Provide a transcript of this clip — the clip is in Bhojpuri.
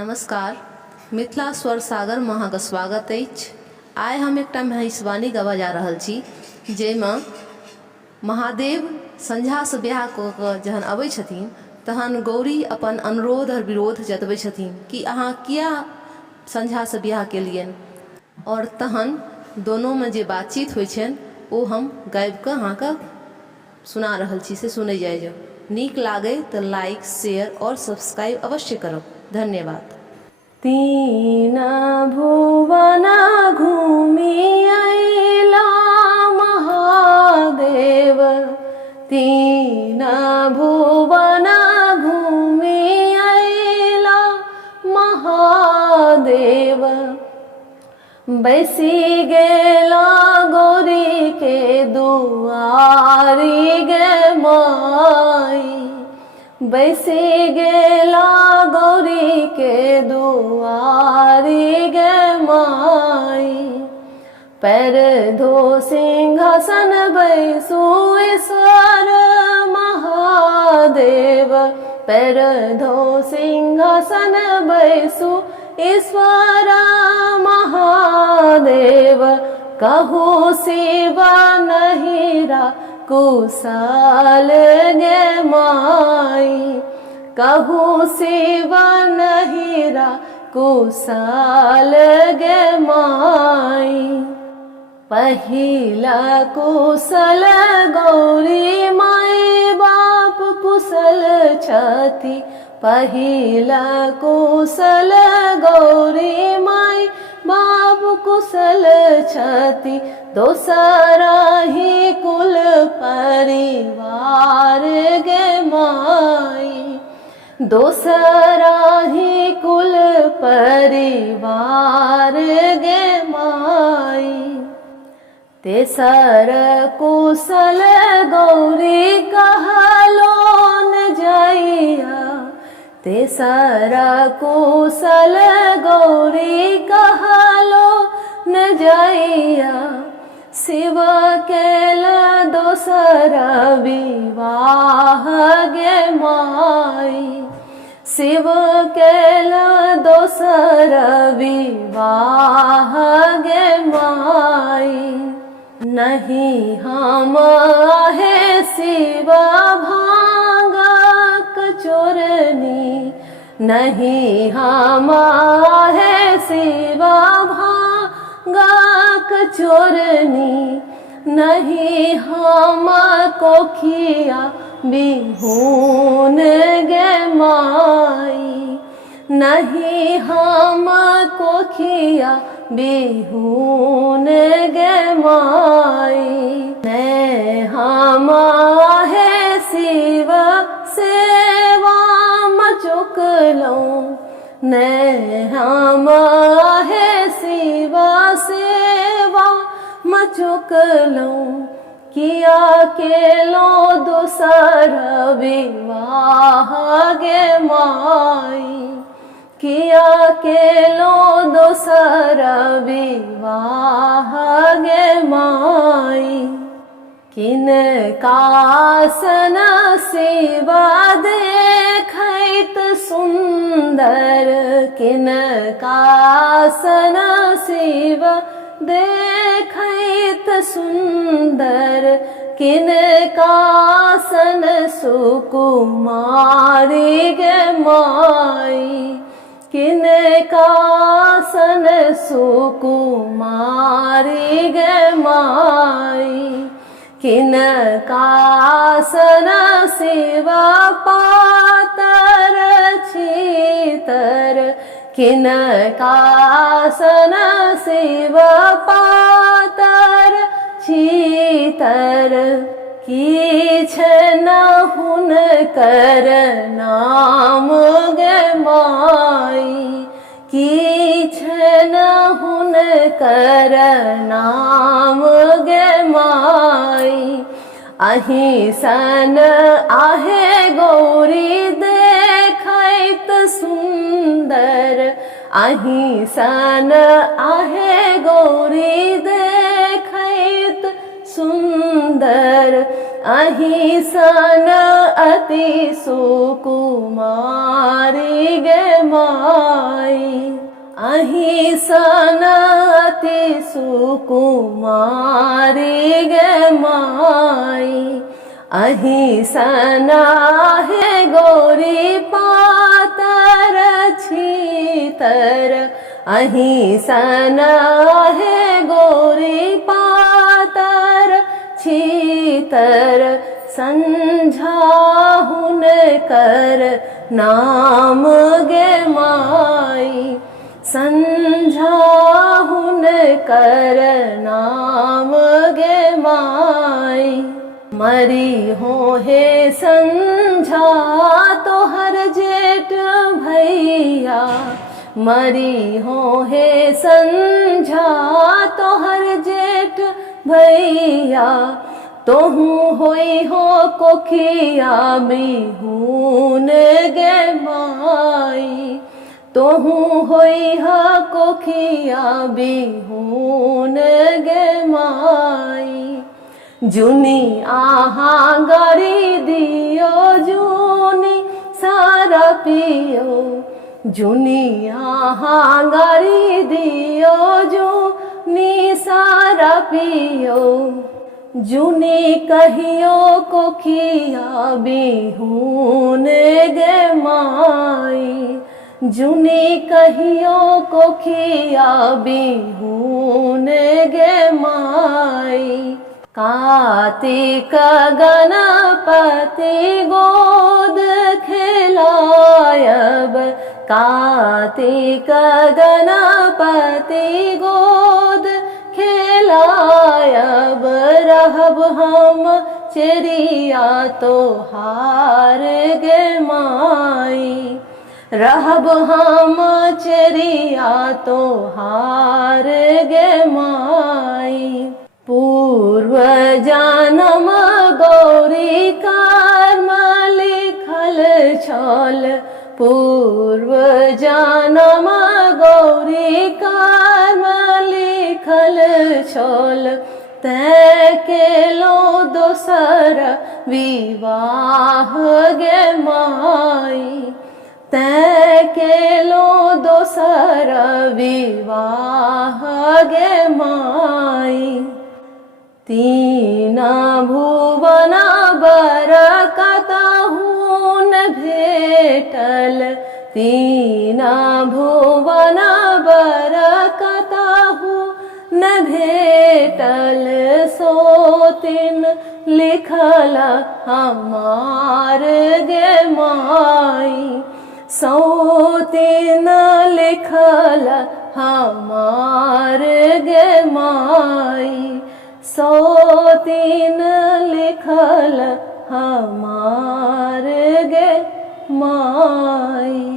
नमस्कार। मिथिला स्वर सागर में अहाँके स्वागत अछि। आइ हम एकटा महिषवाणी गवा जा रहल छी जाहिमे महादेव संझासँ बियाह कऽ कऽ जहन अबै छथिन तहन गौरी अपन अनुरोध और विरोध जतबै छथिन कि अहाँ किया संझासँ बियाह केलियनि, और तहन दोनोमे जे बातचीत होइ छनि ओ हम गाबि कऽ अहाँके सुना रहल छी, से सुनै जाइ। नीक लागे तो लाइक शेयर और सब्सक्राइब अवश्य करब। धन्यवाद। तीन भुवन घूमि अइला महादेव, तीन भुवन घूमि अइला महादेव। बैसी गेला गौरी के दुआरी गे माई, बैसी गेला गौरी के दुआरी गे माई। पैर धो सिंहासन बैसु ईश्वर महादेव, पैर धो सिंहासन बैसु ईश्वर महादेव। कहु शिव नहिरा कुशल गे माई, कहु शिव नहिरा कुशल गे माई। पहिला कुशल गौरी माई बाप कुशल छथि, पहिला कुशल गौरी माई बाप कुशल छथि। दोसरा ही कुल परिवार गे माई, दोसरा ही कुल परिवार गे माई। तेसर कुशल गौरी कहलो न जाइया, तेसर कुशल गौरी कहलो न जाइया। शिव केल दोसर विवाह गे माई, शिव केल दोसर विवाह गे माई। नहीं हम आहे शिव भांगक चोरनी, नहीं हम आहे शिव भांगक चोरनी। नहीं हम कोखिया बिहून गे माई, नहीं हम कोखिया बिहून गे माई। ने हम आहे शिव सेवा मचुकलो, ने हम आहे शिव सेवा मचुकलो। किया केलो दोसर विवाह गे माई, किया केलो दोसर विवाह गे माई। किनका सन शिव देखैत सुंदर, किनका सन शिव देखैत सुंदर। किनका सन सुकुमारी गे माई, किनका सन सुकुमारी गे माई। किनका सन शिव पातर छीतर, किनका सन शिव पातर छीतर। किछ न हुनकर नाम गे माई, किछ न हुनकर नाम गे माई। अहीं सन आहे गौरी देखैत सुंदर, अहीं सन आहे गौरी देखैत सुंदर। अहि सन अति सुकुमारी गे माई, अहि सन अति सुकुमारी गे माई, अहि सन है गोरी पातर छीतर, अहि सन है गोरी पातर छीतर, संझाहुन कर नाम गे माई, संझाहुन कर नाम गे माई, मरी हो हे संझा तोहर जेठ भैया, मरी हो हे संझा तोहर जेठ भैया, तोहू होई हो कोखिया बिहून गे माई, तोहू होई हो कोखिया बिहून गे माई, जुनी आहा गरी दियो जुनी सारा पियो, जुनी आहा गरी दियो जुनी सारा पियो, जुनी कहियो कोखिया बिहून गे माई, जुनी कहियो कोखिया बिहून गे माई, कार्तिक गणपति गोद खेलायब, कार्तिक गणपति गोद खेलायब, रहब हम चेरिया तोहार गे माई, रहब हम चेरिया तोहार गे माई, पूर्व जन्म गौरी कर्म लिखल छल, पूर्व जन्म गौरी कर्म लिखल छल, तै केलो दोसर विवाह गे माई, तै केलो दोसर विवाह गे माई, तीन भुवन बरकतहु न भेटल, तीन भुवन बरकतहु न भेटल, सोतिन लिखल हमार गे माई, सोतिन लिखल हमार गे माई, सोतिन लिखल हमार गे माई।